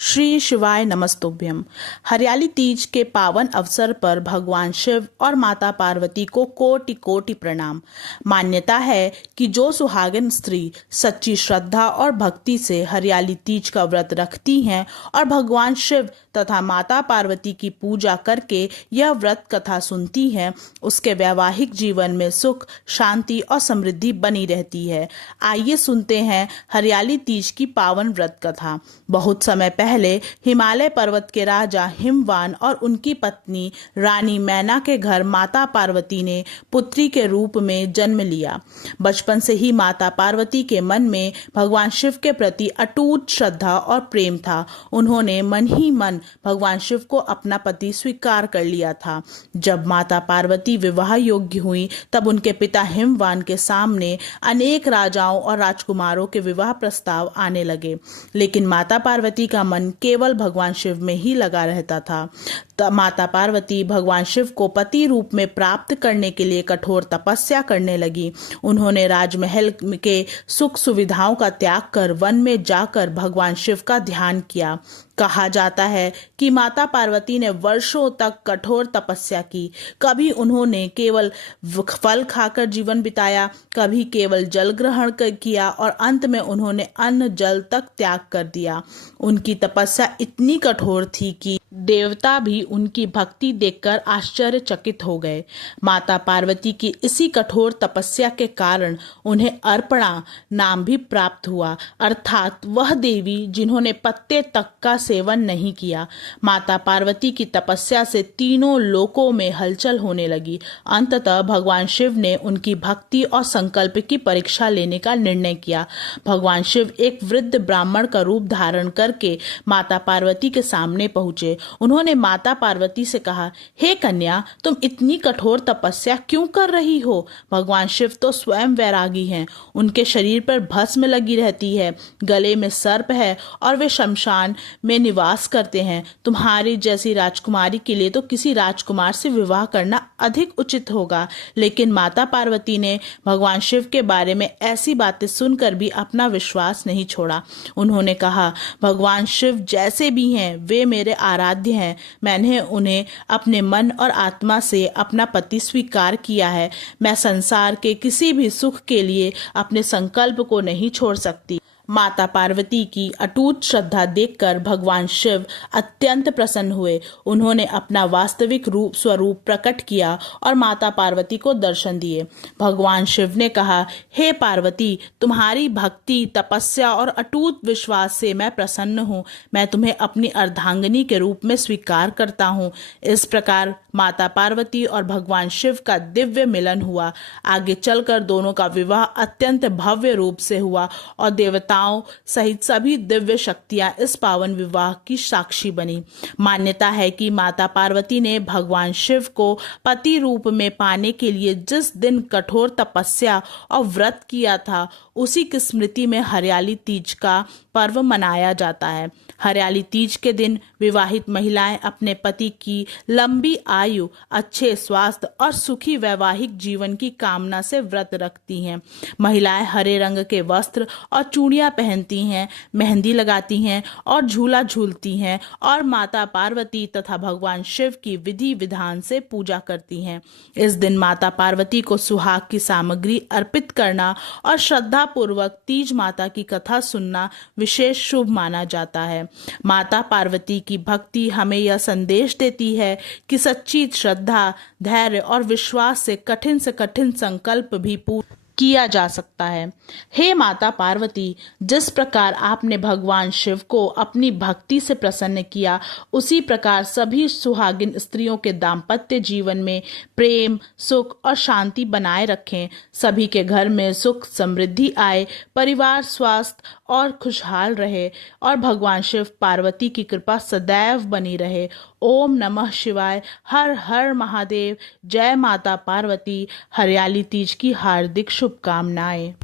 श्री शिवाय नमस्तुभ्यम। हरियाली तीज के पावन अवसर पर भगवान शिव और माता पार्वती को कोटि कोटि प्रणाम। मान्यता है कि जो सुहागिन स्त्री सच्ची श्रद्धा और भक्ति से हरियाली तीज का व्रत रखती हैं और भगवान शिव तथा माता पार्वती की पूजा करके यह व्रत कथा सुनती हैं, उसके वैवाहिक जीवन में सुख, शांति और समृद्धि बनी रहती है। आइए सुनते हैं हरियाली तीज की पावन व्रत कथा। बहुत समय पहले हिमालय पर्वत के राजा हिमवान और उनकी पत्नी रानी मैना के घर माता पार्वती ने पुत्री के रूप में जन्म लिया। बचपन से ही माता पार्वती के मन में भगवान शिव के प्रति अटूट श्रद्धा और प्रेम था। उन्होंने मन ही मन भगवान शिव को अपना पति स्वीकार कर लिया था। जब माता पार्वती विवाह योग्य हुई तब उनके पिता हिमवान के सामने अनेक राजाओं और राजकुमारों के विवाह प्रस्ताव आने लगे, लेकिन माता पार्वती का मन केवल भगवान शिव में ही लगा रहता था। माता पार्वती भगवान शिव को पति रूप में प्राप्त करने के लिए कठोर तपस्या करने लगी। उन्होंने राजमहल के सुख सुविधाओं का त्याग कर वन में जाकर भगवान शिव का ध्यान किया। कहा जाता है कि माता पार्वती ने वर्षों तक कठोर तपस्या की। कभी उन्होंने केवल फल खाकर जीवन बिताया, कभी केवल जल ग्रहण किया और अंत में उन्होंने अन्न जल तक त्याग कर दिया। उनकी तपस्या इतनी कठोर थी कि देवता भी उनकी भक्ति देखकर आश्चर्यचकित हो गए। माता पार्वती की इसी कठोर तपस्या के कारण उन्हें अर्पणा नाम भी प्राप्त हुआ, अर्थात वह देवी जिन्होंने पत्ते तक का सेवन नहीं किया। माता पार्वती की तपस्या से तीनों लोकों में हलचल होने लगी। अंततः भगवान शिव ने उनकी भक्ति और संकल्प की परीक्षा लेने का निर्णय किया। भगवान शिव एक वृद्ध ब्राह्मण का रूप धारण करके माता पार्वती के सामने पहुंचे। उन्होंने माता पार्वती से कहा, हे कन्या, तुम इतनी कठोर तपस्या क्यों कर रही हो? भगवान शिव तो स्वयं वैरागी हैं। उनके शरीर पर भस्म लगी रहती है, गले में सर्प है और वे शमशान में निवास करते हैं। तुम्हारी जैसी राजकुमारी के लिए तो किसी राजकुमार से विवाह करना अधिक उचित होगा। लेकिन माता पार्वती ने भगवान शिव के बारे में ऐसी बातें सुनकर भी अपना विश्वास नहीं छोड़ा। उन्होंने कहा, भगवान शिव जैसे भी हैं वे मेरे आराध्य हैं। मैंने उन्हें अपने मन और आत्मा से अपना पति स्वीकार किया है। मैं संसार के किसी भी सुख के लिए अपने संकल्प को नहीं छोड़ सकती। माता पार्वती की अटूट श्रद्धा देखकर भगवान शिव अत्यंत प्रसन्न हुए। उन्होंने अपना वास्तविक स्वरूप प्रकट किया और माता पार्वती को दर्शन दिए। भगवान शिव ने कहा, हे पार्वती, तुम्हारी भक्ति, तपस्या और अटूट विश्वास से मैं प्रसन्न हूँ। मैं तुम्हें अपनी अर्धांगिनी के रूप में स्वीकार करता हूँ। इस प्रकार माता पार्वती और भगवान शिव का दिव्य मिलन हुआ। आगे चलकर दोनों का विवाह अत्यंत भव्य रूप से हुआ और देवताओं सहित सभी दिव्य शक्तियां इस पावन विवाह की साक्षी बनी। मान्यता है कि माता पार्वती ने भगवान शिव को पति रूप में पाने के लिए जिस दिन कठोर तपस्या और व्रत किया था, उसी की स्मृति में हरियाली तीज का पर्व मनाया जाता है। हरियाली तीज के दिन विवाहित महिलाएं अपने पति की लंबी आयु, अच्छे स्वास्थ्य और सुखी वैवाहिक जीवन की कामना से व्रत रखती हैं। महिलाएं हरे रंग के वस्त्र और चूड़ियां पहनती हैं, मेहंदी लगाती हैं और झूला झूलती हैं और माता पार्वती तथा भगवान शिव की विधि विधान से पूजा करती हैं। इस दिन माता पार्वती को सुहाग की सामग्री अर्पित करना और श्रद्धा पूर्वक तीज माता की कथा सुनना विशेष शुभ माना जाता है। माता पार्वती की भक्ति हमें यह संदेश देती है कि सच्ची श्रद्धा, धैर्य और विश्वास से कठिन संकल्प भी पूर्ण किया जा सकता है। हे माता पार्वती, जिस प्रकार आपने भगवान शिव को अपनी भक्ति से प्रसन्न किया, उसी प्रकार सभी सुहागिन स्त्रियों के दाम्पत्य जीवन में प्रेम, सुख और शांति बनाए रखें। सभी के घर में सुख समृद्धि आए, परिवार स्वास्थ्य और खुशहाल रहे और भगवान शिव पार्वती की कृपा सदैव बनी रहे। ओम नमः शिवाय। हर हर महादेव। जय माता पार्वती। हरियाली तीज की हार्दिक शुभकामनाएं।